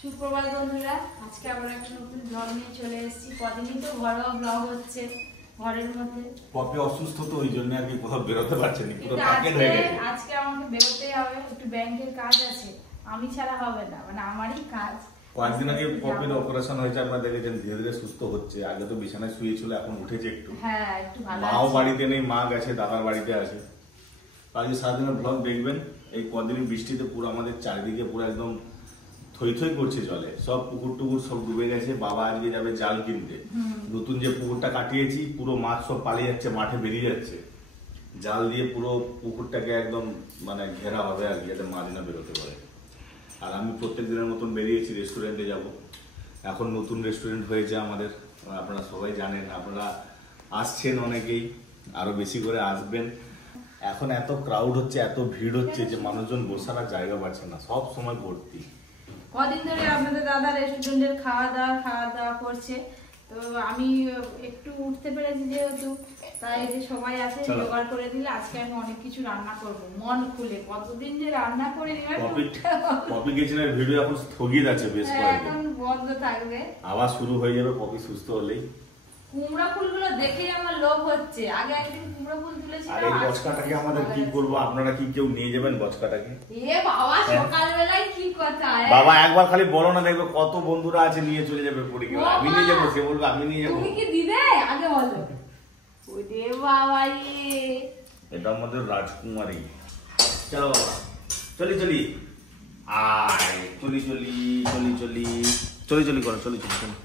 সুপ্রভাত বন্ধুরা, আজকে আমরা একটা নতুন ব্লগ নিয়ে চলে এসেছি। কদিনই তো ঘরোয়া ব্লগ হচ্ছে ঘরের মধ্যে। পপি অসুস্থ তো ওই জন্য আর কি কোথাও বেরোতে পারছে না, পুরো প্যাকেট হয়ে গেছে। আজকে আমাকে বেরোতেই হবে, একটু ব্যাংকের কাজ আছে, আমি ছাড়া হবে না, মানে আমারই কাজ। কয়েকদিন আগে পপির অপারেশন হয়েছে, আপনারা দেখেছেন ধীরে ধীরে সুস্থ হচ্ছে। আগে তো বিছানায় শুয়েছিল, এখন উঠেছে একটু। হ্যাঁ, একটু ভালো। মাও বাড়িতে নেই, মা গেছে দাদার বাড়িতে আছে। আজকে সারাদিনের ব্লগ দেখবেন। এই কদিন বৃষ্টিতে পুরো আমাদের চারিদিকে পুরো একদম থই থই করছে জলে, সব পুকুর টুকুর সব ডুবে গেছে। বাবা আজকে যাবে জাল কিনতে, নতুন যে পুকুরটা কাটিয়েছি পুরো মাছ সব পালিয়ে যাচ্ছে, মাঠে বেরিয়ে যাচ্ছে। জাল দিয়ে পুরো পুকুরটাকে একদম মানে ঘেরা হবে আর কি, যাতে মাছ না বেরোতে পারে। আর আমি প্রত্যেক দিনের মতন বেরিয়েছি, রেস্টুরেন্টে যাব। এখন নতুন রেস্টুরেন্ট হয়েছে আমাদের, আপনারা সবাই জানেন। আপনারা আসছেন অনেকেই, আরো বেশি করে আসবেন। এখন এত ক্রাউড হচ্ছে, এত ভিড় হচ্ছে যে মানুষজন বসার আর জায়গা পাচ্ছে না, সব সময় ভর্তি। কদিন ধরে আপনাদের দাদা রেস্টুরেন্টের খাওয়া দাওয়া করছে, তো আমি একটু উঠতে পেরেছি যেহেতু, তাই যে সবাই আছে জোগাড় করে দিলে আজকে আমি অনেক কিছু রান্না করব মন খুলে। কতদিন যে রান্না করে পপি কিচেনের ভিডিও এখন স্থগিত আছে, বেশ কয়েকদিন এখন বন্ধ থাকবে, আবার শুরু হয়ে যাবে পপি সুস্থ হলেই। কুমড়া ফুলগুলো দেখেই আমার লোভ হচ্ছে। আগে একদিন কুমড়া ফুল তুলেছিলাম। আর এই বচকাটাকে আমাদের কি করব, আপনারা কি কেউ নিয়ে যাবেন বচকাটাকে? এ বাবা, সকালবেলায় কি কথা! বাবা একবার খালি বলো না, দেখবে কত বন্ধুরা আছে নিয়ে চলে যাবে পরীক্ষা। আমি নিয়ে যাবো, সে বলবে আমি নিয়ে যাবো। তুমি কি দিবে আগে বলো। ওরে বাবা রে, এটা আমাদের রাজকুমারী। চলো বাবা, চলি চলি আয়, চলি চলি চলি চলি চলি চলি করো, চলি চলি চলি।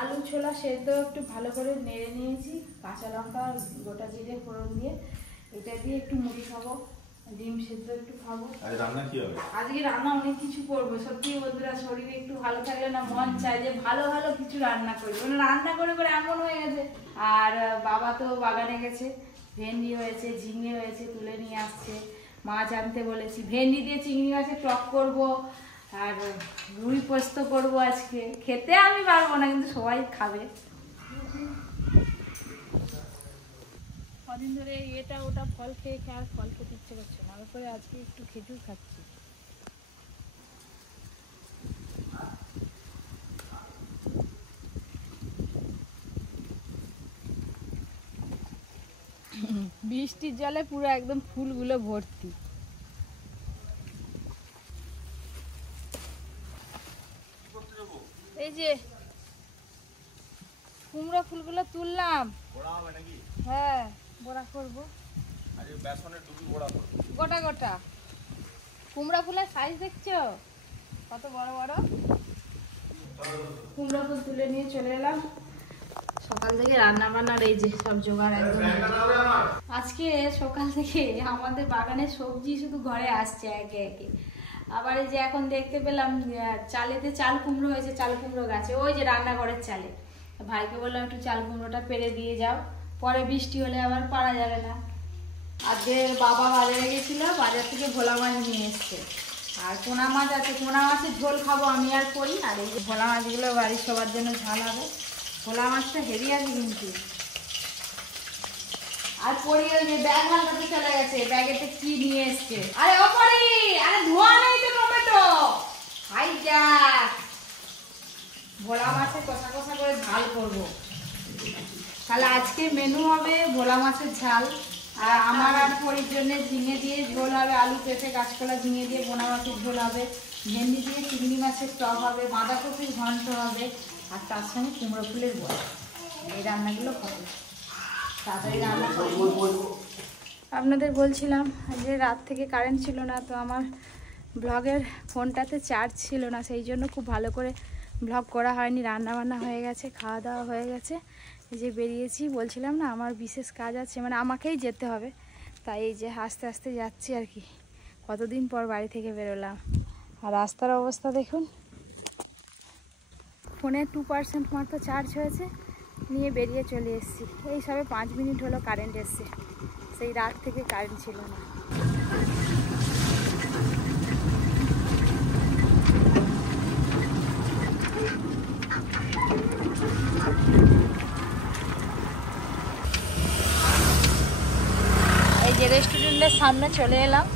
আলু ছোলা সেদ্ধ একটু ভালো করে নেড়ে নিয়েছি, কাঁচা লঙ্কা গোটা জিরে ফোড়ন দিয়ে। এটা দিয়ে একটু মুড়ি খাবো, ডিম সেদ্ধ একটু খাবো। আজ রান্না কি হবে? আজকে রান্না অনেক কিছু করবো। সত্যি বন্ধুরা, শরীরে একটু ভালো থাকলে না মন চায় যে ভালো ভালো কিছু রান্না করি। মানে রান্না করে করে এমন হয়ে গেছে। আর বাবা তো বাগানে গেছে, ভেন্ডি হয়েছে, ঝিঙে হয়েছে, তুলে নিয়ে আসছে। মাছ আনতে বলেছি, ভেন্ডি দিয়ে চিংড়ি মাছের টক করবো, আর রুই পোস্ত করবো আজকে। খেতে আমি পারবো না, কিন্তু সবাই খাবে। কদিন ধরে এটা ওটা ফল খেয়ে আর ফল খেতে ইচ্ছে করছে না, তারপরে আজকে একটু খেজুর খাচ্ছি। বৃষ্টির জলে পুরো একদম ফুলগুলো ভর্তি। এই যে কুমড়ো ফুলগুলো তুললাম। হ্যাঁ, বড়া করব। গোটা গোটা কুমড়া ফুলের সাইজ দেখছো কত বড় বড়। কুমড়া ফুল তুলে নিয়ে চলে এলাম। সকাল থেকে রান্না বান্নার এই যে সব জোগাড় একদম। আজকে সকাল থেকে আমাদের বাগানে সবজি শুধু ঘরে আসছে একে একে। আবার এই যে এখন দেখতে পেলাম চালেতে চাল কুমড়ো হয়েছে, চাল কুমড়ো গাছে, ওই যে রান্নাঘরের চালে। ভাইকে বললাম একটু চাল কুমড়োটা পেরে দিয়ে যাও, পরে বৃষ্টি হলে আবার পারা যাবে না। আজকে বাবা বাজারে গেছিল, বাজার থেকে ভোলা মাছ নিয়ে এসছে। আর পোনা মাছ আছে, পোনা মাছের ঝোল খাবো আমি আর করি। আর এই যে ভোলা মাছগুলো বাড়ির সবার জন্য ঝাল হবে। ভোলা মাছটা হেভি আছে কিন্তু। আর পরি ওই যে ব্যাগ হালকাতে চলে গেছে, ব্যাগেতে কি নিয়ে এসছে। আরে ও পরি, আরে ধোয়া নেই তো টমেটো। হাই যা, ভোলা মাছের কষা কষা করে ঝাল করবো। তাহলে আজকে মেনু হবে ভোলা মাছের ঝাল, আর আমার আর পরির জন্য ঝিঙে দিয়ে ঝোল হবে, আলু পেঁপে কাঁচকলা ঝিঙে দিয়ে বোনা মাছের ঝোল হবে, ভেন্ডি দিয়ে চিংড়ি মাছের টক হবে, বাঁধাকপির ঘন্ট হবে, আর তার সঙ্গে কুমড়ো ফুলের বড়া। এই রান্নাগুলো হবে, তাড়াতাড়ি রান্না করবো। আপনাদের বলছিলাম যে রাত থেকে কারেন্ট ছিল না, তো আমার ব্লগের ফোনটাতে চার্জ ছিল না, সেই জন্য খুব ভালো করে ব্লগ করা হয়নি। রান্না বান্না হয়ে গেছে, খাওয়া দাওয়া হয়ে গেছে, এই যে বেরিয়েছি। বলছিলাম না আমার বিশেষ কাজ আছে, মানে আমাকেই যেতে হবে, তাই এই যে আস্তে আস্তে যাচ্ছি আর কি। কতদিন পর বাড়ি থেকে বেরোলাম। আর রাস্তার অবস্থা দেখুন, ফোনে 2% মাত্র চার্জ হয়েছে, নিয়ে বেরিয়ে চলে এসেছি। এই সবে 5 মিনিট হলো কারেন্ট এসছে, সেই রাত থেকে কারেন্ট ছিল না। এই যে রেস্টুরেন্টের সামনে চলে এলাম।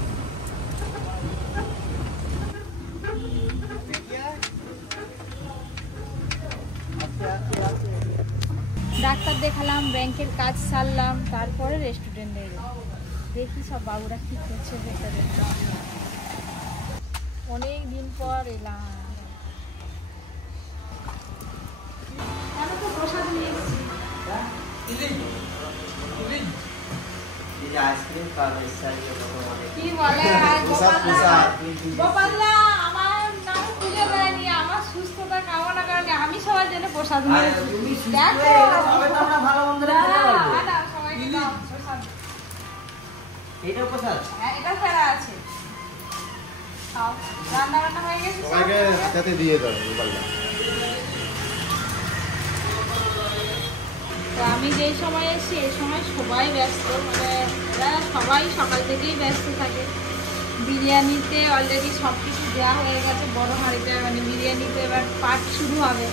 ডাক্তার দেখালাম, ব্যাংকের কাজ সারলাম, তারপরে রেস্টুরেন্টে এলাম। দেখি সব বাবুরা কি করছে ভেতরে। অনেক দিন পর এলাম। আমি তো প্রসাদ নিয়ে এসেছি। কি বলে গোপালদা আমার নাম পুজো দেয়নি, আমার সুস্থতা কামনা কারণে আমি সবার জন্য প্রসাদ নিয়ে এসেছি। এটা ফেরা আছে, রান্না বান্না হয়ে গেছে, সবাইকে হাতে দিয়ে দাও গোপালদা। তো আমি যেই সময় এসেছি এই সময় সবাই ব্যস্ত, মানে এরা সবাই সকাল থেকেই ব্যস্ত থাকে। বিরিয়ানিতে অলরেডি সব কিছু দেওয়া হয়ে গেছে, বড় হাঁড়িতে, মানে বিরিয়ানিতে এবার পাট শুরু হবে।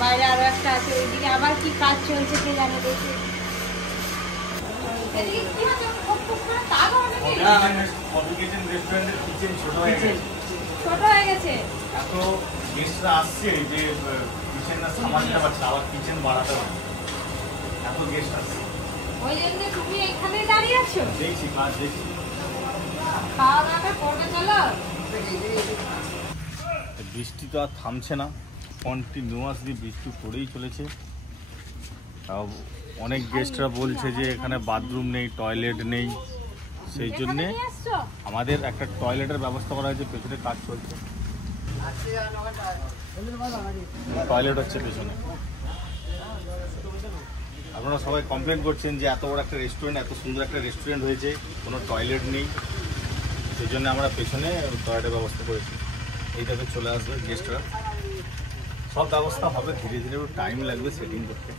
বাইরে আরও একটা আছে, ওইদিকে আবার কি কাজ চলছে কে জানে। দেখি এদিকে কি হচ্ছে, খুব করে তাগ হবে নাকি? কফি কিচেন রেস্টুরেন্টের কিচেন ছোট হয়ে গেছে। ছোট হয়ে গেছে, এত গেস্টরা আসছে যে কিচেনটা সামাল দিতে পারছে না, আবার কিচেন বাড়াতে হবে, এত গেস্ট আসছে। ওই জন্য তুমি এখানেই দাঁড়িয়ে আছো। দেখছি কাজ দেখছি। খাওয়া দাওয়াটা করবে চলো। বৃষ্টি তো আর থামছে না, কন্টিনিউয়াসলি বৃষ্টি পড়েই চলেছে। তাও অনেক গেস্টরা বলছে যে এখানে বাথরুম নেই, টয়লেট নেই, সেই জন্যে এখানে নিয়ে আসছো? আমাদের একটা টয়লেটের ব্যবস্থা করা হয়েছে, পেছনে কাজ চলছে, টয়লেট হচ্ছে পেছনে। আপনারা সবাই কমপ্লেন করছেন যে এত বড় একটা রেস্টুরেন্ট, এত সুন্দর একটা রেস্টুরেন্ট হয়েছে, কোনো টয়লেট নেই, সেই জন্য আমরা পেছনে টয়লেটের ব্যবস্থা করেছি। এইটাতে চলে আসবে গেস্টরা, সব ব্যবস্থা হবে, ধীরে ধীরে টাইম লাগবে সেটিং করতে।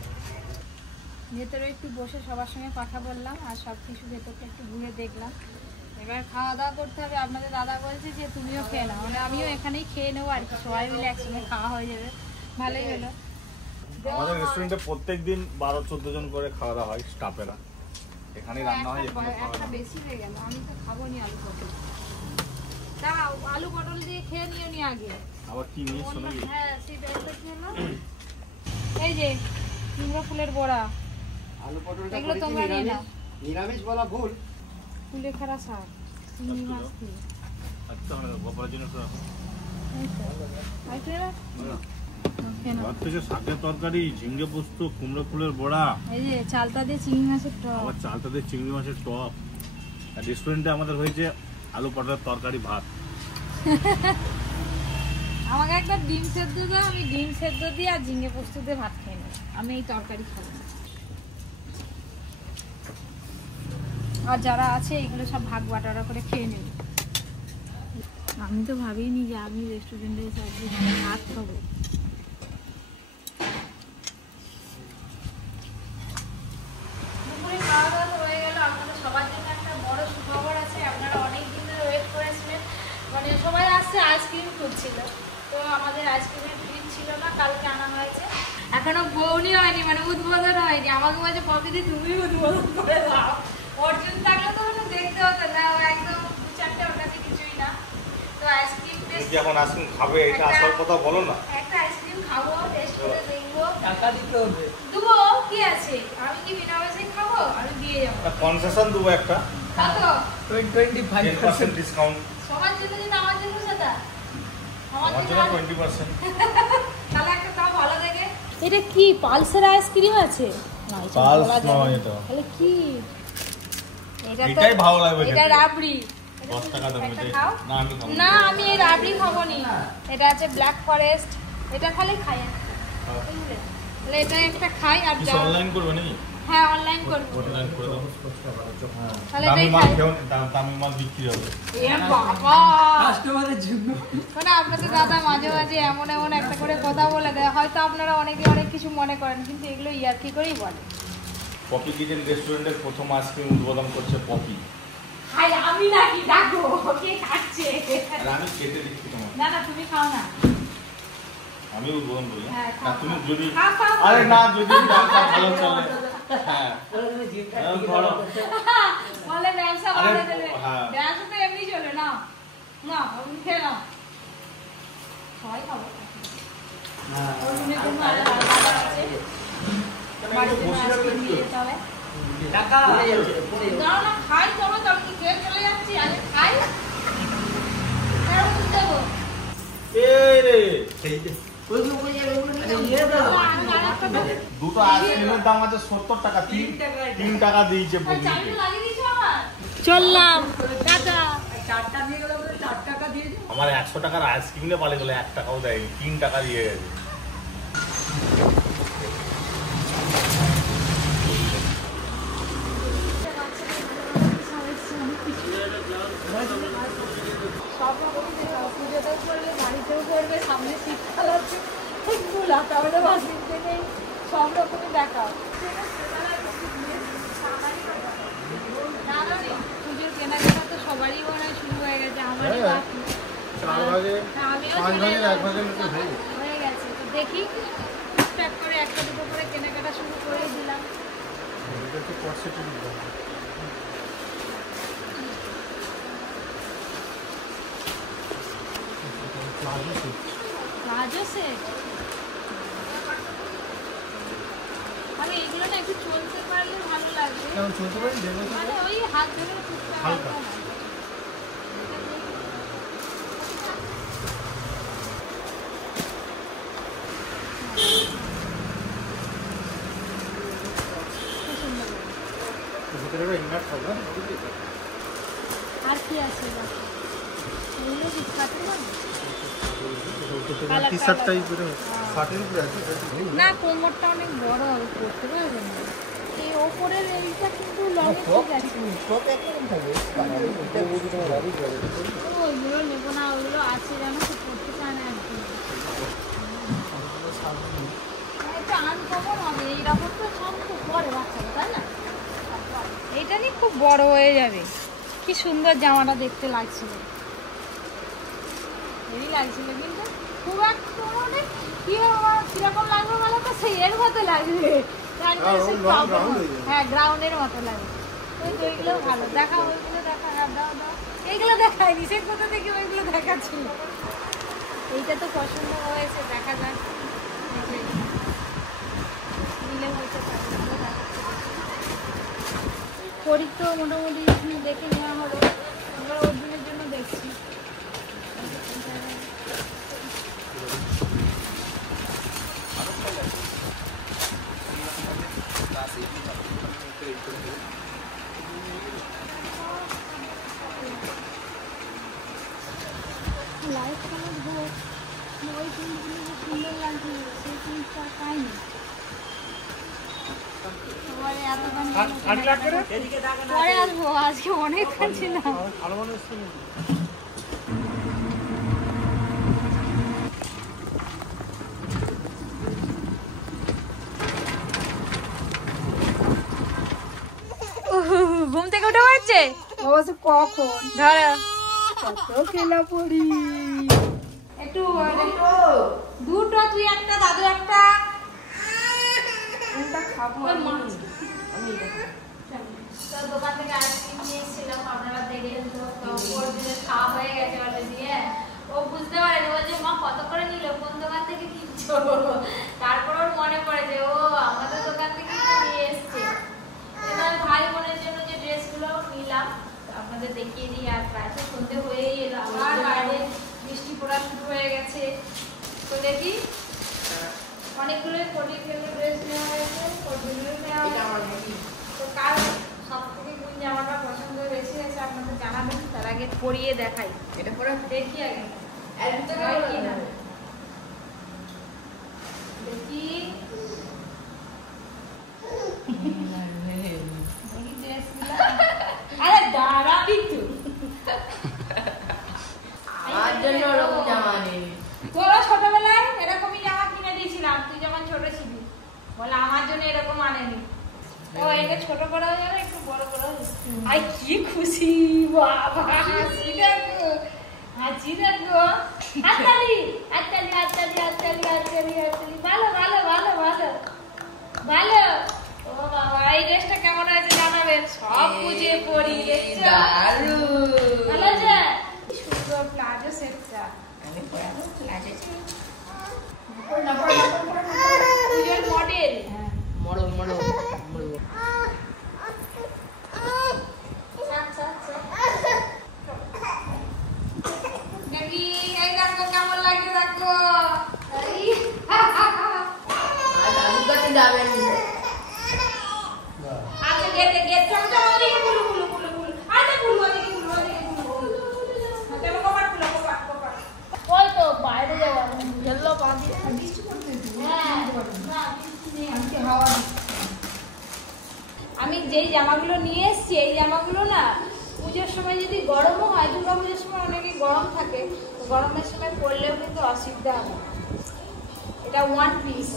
ভেতরে একটু বসে সবার সঙ্গে কথা বললাম আর সব কিছু ভেতরটা একটু ঘুরে দেখলাম। এবার খাওয়া দাওয়া করতে হবে। আপনাদের দাদা বলছে যে তুমিও খেয়ে নাও, মানে আমিও এখানেই খেয়ে নেবো আর কি, সবাই মিলে একসঙ্গে খাওয়া হয়ে যাবে, ভালোই হলো। আমাদের রেস্টুরেন্টে প্রত্যেক দিন 12-14 জন করে খাওয়া দাওয়া হয় স্টাফেরা, এখানেই রান্না হয়, এখানে খাওয়া একটা দাওয়া। বেশি হয়ে গেল, আমি তো খাবো নি আলু পটল। দাঁড়াও, আলু পটল দিয়ে খেয়ে নিও নি আগে। আবার কি নিয়ে শোনো? হ্যাঁ সেটা একটা কি হলো, এই যে কুমড়ো ফুলের বড়া, আলু পটলটা এগুলো করেছি তোমরা নিয়ে নাও। নিরামিষ বলা ভুল। কুলেখাড়া শাক, চিংড়ি মাছ দিয়ে। আচ্ছা, গোপালের জন্য একটু রাখো। এই তো। আর একটু নেবে? খেয়ে নাও। ঘর থেকে শাকের তরকারি, ঝিঙ্গে পোস্ত, কুমড়ো ফুলের বড়া, এই যে চালতা দিয়ে চিংড়ি মাছের টক। আবার চালতা দিয়ে চিংড়ি মাছের টক। আর রেস্টুরেন্টে আমাদের হয়েছে আলু পটলের তরকারি, ভাত। আমাকে একটা ডিম সেদ্ধ দাও, আমি ডিম সেদ্ধ দিয়ে আর ঝিঙে পোস্ত দিয়ে ভাত খেয়ে নেব, আমি এই তরকারি খাবো না। আর যারা আছে এগুলো সব ভাগ বাটারা করে খেয়ে নেব। আমি তো ভাবিনি যে আমি রেস্টুরেন্টে ভাত খাবো। দুপুরে খাওয়া দাওয়া তো হয়ে গেল। আপনাদের সবার জন্য একটা বড় সুখবর আছে, আপনারা অনেক দিন ধরে ওয়েট করেছিলেন, মানে সবাই আসছে আইসক্রিম খুঁজছিল, তো আমাদের আইসক্রিমের ফ্রিজ ছিল না, কালকে আনা হয়েছে। এখনো বউনি হয়নি, মানে উদ্বোধন হয়নি। আমাকে বলছে পপিদি তুমি উদ্বোধন করে দাও, অর্জুন থাকলে তো মানে দেখতে হতো না, ও একদম 2-4টে ওর কাছে কিছুই না। তো আইসক্রিম তুমি কি এখন আইসক্রিম খাবে? এটা আসল কথা বলো না। একটা আইসক্রিম খাবো, টেস্ট করে দেখবো। টাকা দিতে হবে। দেবো, কি আছে, আমি কি বিনা পয়সায় খাবো? আমি দিয়ে যাবো। কনসেশন দেবো একটা, কত? 10% ডিসকাউন্ট। সবার জন্য যেটা আমার জন্য সেটা, আমার জন্য 20%। তাহলে একটা তাও ভালো দেখে। এটা কি পালসের আইসক্রিম আছে? না, এটা পালস বলা যাবে নয় না। এটা। তাহলে কি? এটা তো এটাই ভালো লাগবে এটা খেতে। রাবড়ি। 10 টাকা দাম একটা এটাই। খাও। না আমি খাবো না, আমি এই রাবড়ি খাবো নি। এটা আছে ব্ল্যাক ফরেস্ট, এটা খালি খাই আমি। বুঝলে? তাহলে এটা একটা খাই আর কিছু যা অনলাইন করবে নাকি? হ্যাঁ অনলাইন করব। অনলাইন করে দাও। তাহলে দামি এটাই মাল খাই। খেও, দামি মাল বিক্রি হবে। এ বাবা, কাস্টমারের জন্য। মানে আপনাদের দাদা মাঝে মাঝে এমন এমন একটা করে কথা বলে দেয়, হয়তো আপনারা অনেকে অনেক কিছু মনে করেন, কিন্তু এগুলো ইয়ার্কি করেই বলে। পপি কিচেন রেস্টুরেন্টের প্রথম আইসক্রিম উদ্বোধন করছে পপি। হাই, আমি নাকি ডাকো, কে খাচ্ছে? আর আমি খেতে দিচ্ছি তোমার। না না, তুমি খাও না। আমি উদ্বোধন করি। হ্যাঁ, না খাও, তুমি খাও। যদি খাও, খাও। আরে না, যদি ব্যবসা ভালো চলে, হ্যাঁ ধরো। বলে ব্যবসা আরে, ভালো চলে। হ্যাঁ। ব্যবসা তো এমনি চলে না। না, আমি খেয়ে নাও। সবাই খাবো। ওর জন্য কোনো আলাদা আছে। বাড়ির জন্য আইসক্রিম নিয়ে যেতে হবে। টাকা দাও না, খাই তবে তো আমি কি খেয়ে চলে যাচ্ছি, আগে খাই তারপর দেবো। দুটো আইসক্রিমের দাম আছে 70 টাকা, 3 টাকা দিয়েছে চাবিটা লাগিয়ে দিয়েছো আমার। চললাম টাটা। 4 টাকা দিয়ে গেল, 4 টাকা দিয়ে দিও। আমার 100 টাকার আইসক্রিম নিয়ে পালে গেলে 1 টাকাও দেয়নি, 3 টাকা দিয়ে গেছে। সব রকমই দেখাও, পুজোতেও করবে, বাড়িতেও করবে, সামনে শীতকাল আছে, ফুল তাহলে বাসিতে নেই, সব রকমই দেখাও। পুজোর কেনাকাটা তো সবারই মনে হয় শুরু হয়ে গেছে, আমারই বাকি। আমিও চলে এলাম। হয়ে গেছে, তো দেখি টুকটাক করে একটা দুটো করে কেনাকাটা শুরু করে দিলাম। প্লাজো সেট, মানে এগুলো না একটু চলতে পারলে ভালো লাগবে, মানে ওই হাত ধরে টুকটাক হালকা না। আর কি আছে এগুলো কি কাটের না, কোমরটা অনেক বড় হবে, পড়তে পারবে না। এই ওপরের এইটা কিন্তু লং ঠিক আছে, ওইগুলো নেবো না, ওইগুলো আছে জানো তো, পড়তে চায় না একদম। এটা আনকমন হবে, এইরকম তো সব খুব পরে বাচ্চারা, তাই না? এইটা নিয়ে খুব বড় হয়ে যাবে। কি সুন্দর জামাটা দেখতে লাগছিল, হেভি লাগছিল, কিন্তু খুব একটা মানে কিরকম লাগবে বলো তো, সেই এর মতো লাগবে, হ্যাঁ গ্রাউন্ডের মতো লাগে। ওই তো ওইগুলো ভালো, দেখা ওইগুলো দেখা, দাও দাও, এইগুলো দেখায় নিষেধ কোথা থেকে ওইগুলো দেখাচ্ছিল। এইটা তো পছন্দ হয়েছে, দেখা যাক নিলে হইতে পারে। পরীর তো মোটামুটি দেখে নেওয়া হলো, আমরা ওর দিনের জন্য দেখছি। লাইট কালার হোক, ওই প্রিন্টগুলো যে সুন্দর লাগছে, সেই প্রিন্টটা পাইনি। পরে আসবো, আজকে অনেকক্ষণ ছিলাম। ঘুম থেকে উঠে পড়ছে অবশ্য কখন ধরো কত খেলা পড়ি একটু দুটো, তুই একটা, দাদু একটা। কোনটা খাবো তো দোকান থেকে আইসক্রিম নিয়ে এসেছিলাম, আপনারা দেখলেন তো, ওর দিনে খাওয়া হয়ে গেছে অলরেডি। ও বুঝতে পারেনি, বলছে মা কত করে নিল, কোন দোকান থেকে কিনছো। তারপর ওর মনে পড়ে যে ও আমাদের দোকান থেকে নিয়ে এসছে। এবার ভাই বোনের জন্য যে ড্রেসগুলো নিলাম আপনাদের দেখিয়ে দিই। আর প্রায় তো সন্ধে হয়েই এলো, আবার বাইরে বৃষ্টি পড়া শুরু হয়ে গেছে। তো দেখি অনেকগুলো কোটি ফেলে ড্রেস নেওয়া হয়েছে, কোটিগুলো নেওয়া হয়েছে। তো কার সব থেকে কোন জামাটা পছন্দ বেশি হয়েছে আপনাদের জানাবেন, তার আগে পরিয়ে দেখাই। এটা পরে দেখি আগে কি না দেখি। আরে দাঁড়াবি তুই, আমার জন্য ওরকম জামা নেই। তোরা ছোটবেলায় এরকমই জামা কিনে দিয়েছিলাম, তুই যখন ছোট ছিলি। বলে আমার জন্য এরকম আনেনি। ও এটা ছোট করাও যাবে, একটু বড় করাও যাবে। আই কি খুশি, বাবা হাসি দেখো, হাসি দেখো। হাততালি হাততালি হাততালি হাততালি হাততালি হাততালি। ভালো ভালো ভালো ভালো ভালো। ও বাবা, এই ড্রেসটা কেমন হয়েছে জানাবেন, সব বুঝে পড়ি। ভালো আছে, সুন্দর প্লাজো সেটটা। পুজোর মডেল, যাবেন আচ্ছা গেট গেট চলো চলো ওদিকে গুলু গুলু গুলু গুলু আচ্ছা গুলু ওদিকে গুলু ওদিকে গুলু চলো কপাট খুলো কপাট কপাট ওই তো বাইরে যাওয়া গেল বাঁধি বৃষ্টি পড়তেছে হ্যাঁ না বৃষ্টি নেই আমি হাওয়া আমি যেই জামাগুলো নিয়ে এসেছি এই জামাগুলো না পুজোর সময় যদি গরমও হয় দুর্গা পুজোর সময় অনেকে গরম থাকে তো গরমের সময় পরলেও কিন্তু অসুবিধা হবে এটা ওয়ান পিস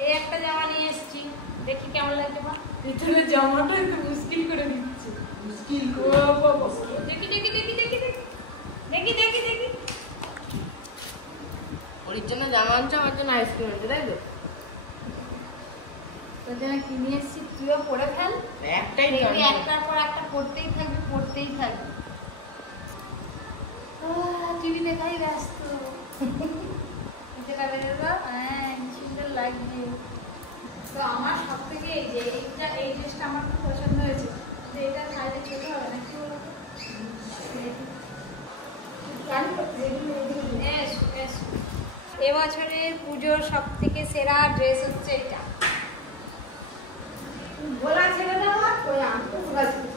এই একটা জামা নিয়ে এসেছি দেখি কেমন লাগছে মা ভিতরে জামাটা একটু মুশকিল করে দিচ্ছে মুশকিল ও বাবা দেখি দেখি দেখি দেখি দেখি দেখি দেখি দেখি ওর জন্য জামা আনছে আমার জন্য আইসক্রিম আনছে তাই তো তোর জন্য কিনে এসেছি তুইও পরে ফেল একটাই দেখবি একটার পর একটা পড়তেই থাকবে পড়তেই থাকবে টিভি দেখাই ব্যস্ত যেটা বেরোলো হ্যাঁ সুন্দর লাগবে তো আমার সব থেকে এই যে এইটা এই ড্রেসটা আমার খুব পছন্দ হয়েছে যে এটা সাইজে ছোট হবে না কি বলতো এবছরের পুজোর সব থেকে সেরা ড্রেস হচ্ছে এটা ভোলা ছেড়ে দেওয়া ওই আমি তো ভোলা ছেড়ে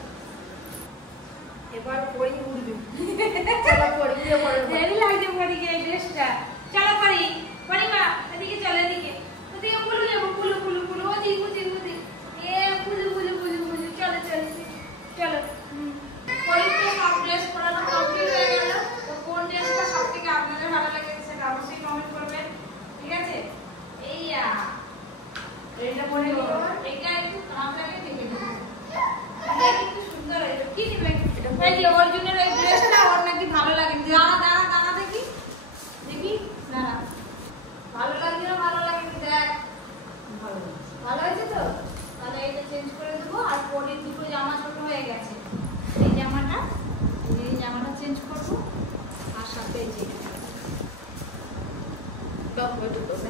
এবার পরি উঠবে চলো পরি গিয়ে পরে হেভি লাগছে পরি গিয়ে ড্রেসটা চলো পরি পরি মা এদিকে চলো এদিকে ওদিকে পুলু যাবো পুলু পুলু পুলু ওদিকে ওদিকে ওদিকে এ পুলু পুলু পুলু পুলু চলো চলো চলো পরি তো সব ড্রেস পরানো কমপ্লিট হয়ে গেল তো কোন ড্রেসটা সব থেকে আপনাদের ভালো লাগে সেটা অবশ্যই কমেন্ট করবেন ঠিক আছে এই এটা পরে এটা একটু আপনাকে দেখে দেবো এটা কিন্তু সুন্দর হয়েছে কি নেবে এটা এই যে অর্জুনের এই ড্রেসটা ওর নাকি ভালো লাগে দাঁড়া দাঁড়া দাঁড়া দেখি দেখি দাঁড়া ভালো লাগছে না ভালো লাগে দেখ ভালো হয়েছে তো তাহলে এটা চেঞ্জ করে দেবো আর পরের দুটো জামা ছোট হয়ে গেছে এই জামাটা চেঞ্জ করবো আর সাথে এই যে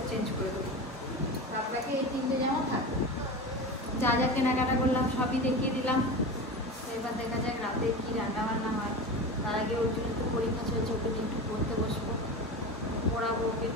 চেঞ্জ করে দেবো আপনাকে এই তিনটে জামা থাকবে যা যা কেনাকাটা করলাম সবই দেখিয়ে দিলাম এবার দেখা যাক রাতে কি রান্না বান্না হয় তার আগে ওর জন্য তো পরীক্ষা চলছে ওকে একটু পড়তে বসবো পড়াবো ওকে